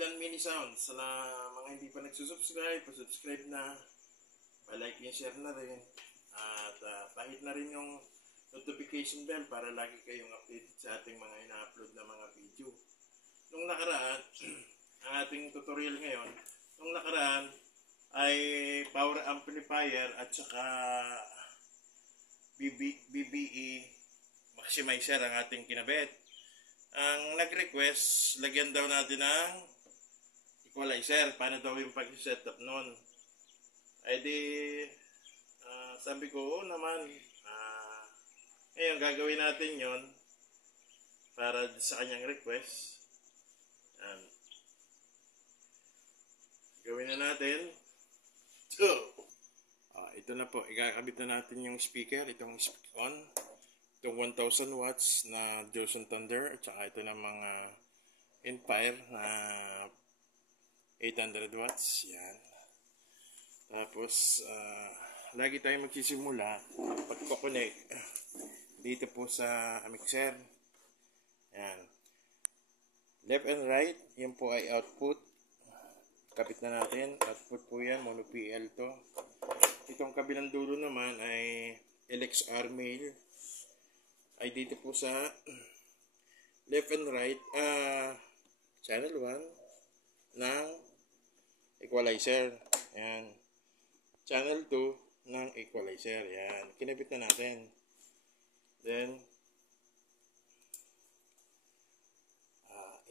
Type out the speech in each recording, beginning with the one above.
Royland Mini Sound. Sa mga hindi pa nagsusubscribe, pa-subscribe na, pa-like and share na rin. At pahit na rin yung notification bell para lagi kayong updated sa ating mga ina-upload na mga video. Nung nakaraan, ang ating tutorial ngayon, nung nakaraan ay power amplifier at saka BBE maximizer ang ating kinabit. Ang nag-request, lagyan daw natin ng equalizer. Paano daw yung pag-setup nun? Ay di, sabi ko, oo naman. Ngayon, gagawin natin yon para sa kanyang request. Yan. Gawin na natin. So, ito na po. Ikakabit na natin yung speaker. Itong on. Itong 1000 watts na Johnson Thunder. At saka ito ng mga Empire na 800 watts. Yan. Tapos, lagi tayo magsisimula pag-connect dito po sa mixer. Yan. Left and right, yan po ay output. Kapit na natin. Output po yan. Mono PL to. Itong kabilang dulo naman ay LXR male. Ay dito po sa left and right, channel 1 ng equalizer. Yan. Channel 2 ng equalizer. Yan. Kinabit na natin. Then,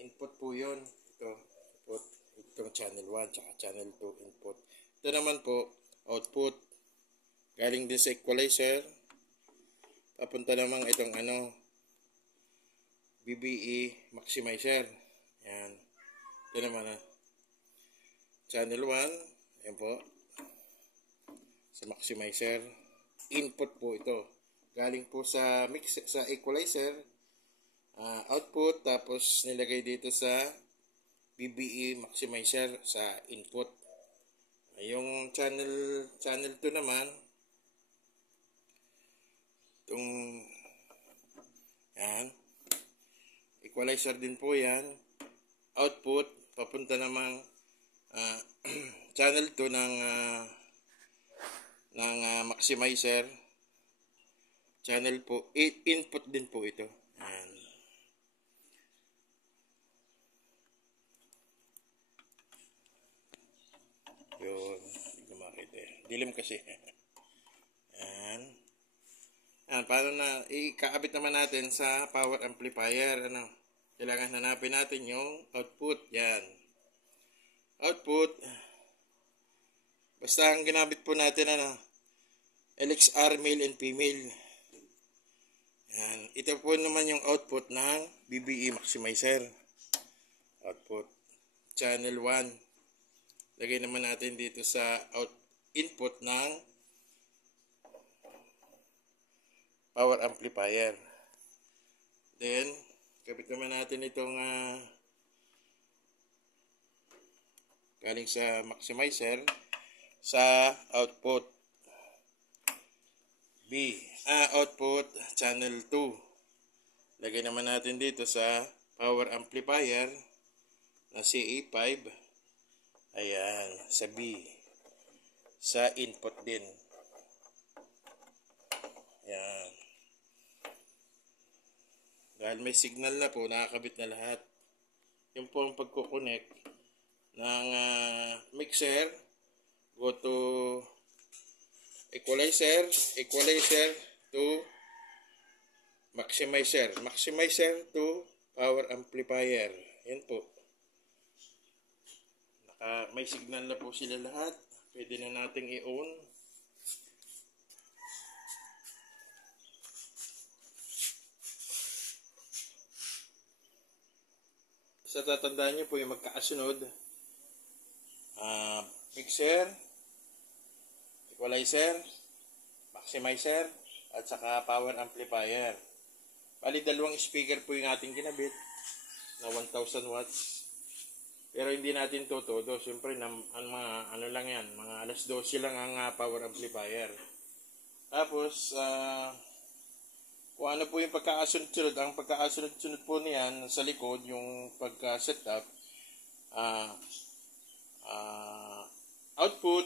input po yun. Ito, input. Itong channel 1 tsaka channel 2 input. Ito naman po, output. Galing din sa equalizer. Papunta namang itong BBE maximizer. Yan. Ito naman channel 1. Yan po. Sa maximizer. Input po ito. Galing po sa equalizer. Output. Tapos nilagay dito sa BBE maximizer sa input. Yung channel 2 naman. Itong yan. Equalizer din po yan. Output. Papunta namang channel 2 ng maximizer. Channel po. Input din po ito. Yan. Yun. Hindi ko makita. Dilim kasi. Yan. Yan. Paano na? Ikakabit naman natin sa power amplifier. Kailangan hanapin natin yung output. Yan. Output. Basta ang ginamit po natin LXR male and female. Yan. Ito po naman yung output ng BBE maximizer. Output. Channel 1. Lagay naman natin dito sa input ng power amplifier. Then, kapit naman natin itong galing sa maximizer sa output output channel 2. Lagay naman natin dito sa power amplifier na CA5. Ayan, sa B. Sa input din. Ayan. Dahil may signal na po, nakakabit na lahat. Yung po ang pagkukonek ng mixer. Go to equalizer to maximizer. Maximizer to power amplifier. Yan po. May signal na po sila lahat. Pwede na nating i-on. Sa tatandaan nyo po yung magkakasunod. Mixer, equalizer, maximizer, at saka power amplifier. Bali, dalawang speaker po yung ating kinabit na 1000 watts. Pero hindi natin todo. Siyempre, ano lang yan, mga alas 12 lang ang power amplifier. Tapos, kung ano po yung pagkakasunod-sunod, ang pagkakasunod-sunod po niyan sa likod, yung pagka-setup, ah, output,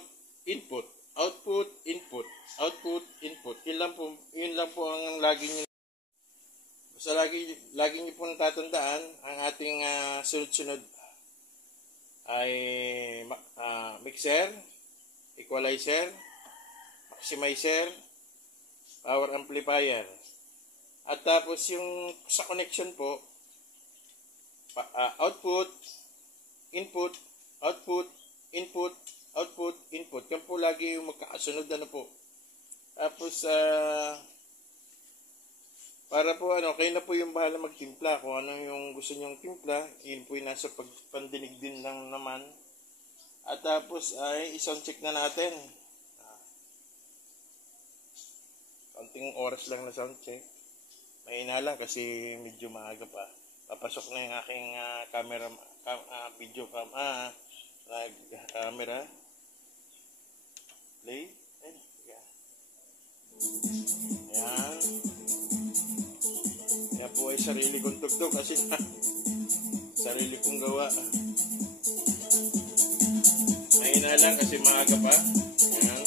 input, output, input, output, input. Yun lang po ang lagi nyo. Basta lagi nyo po natatandaan, ang ating sunod-sunod ay mixer, equalizer, maximizer, power amplifier. At tapos yung sa connection po, output, input, output, input, output, input. Yan po lagi yung magkakasunod po. Tapos, para po kayo na po yung bahala magtimpla. Kung ano yung gusto nyong timpla, yun po yung nasa pagpandinig din lang naman. At tapos ay i-sound check na natin. Konting oras lang na sound check. Mahina lang kasi medyo maaga pa. Papasok na yung aking camera, video cam, camera. Play. Yan. Yan po ay sarili kong tugtog kasi sarili kong gawa. Mahina lang kasi maaga pa. Yan.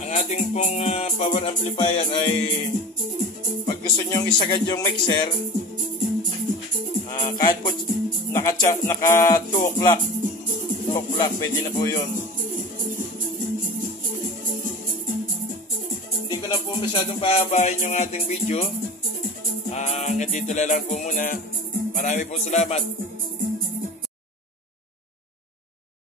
Ang ating pong power amplifier ay pag gusto nyong isagad yung mixer, kahit po naka 2 o'clock, pwede na po yun. Hindi ko na po masyadong pahabahin yung ating video. Hanggang dito lang po muna. Marami po salamat.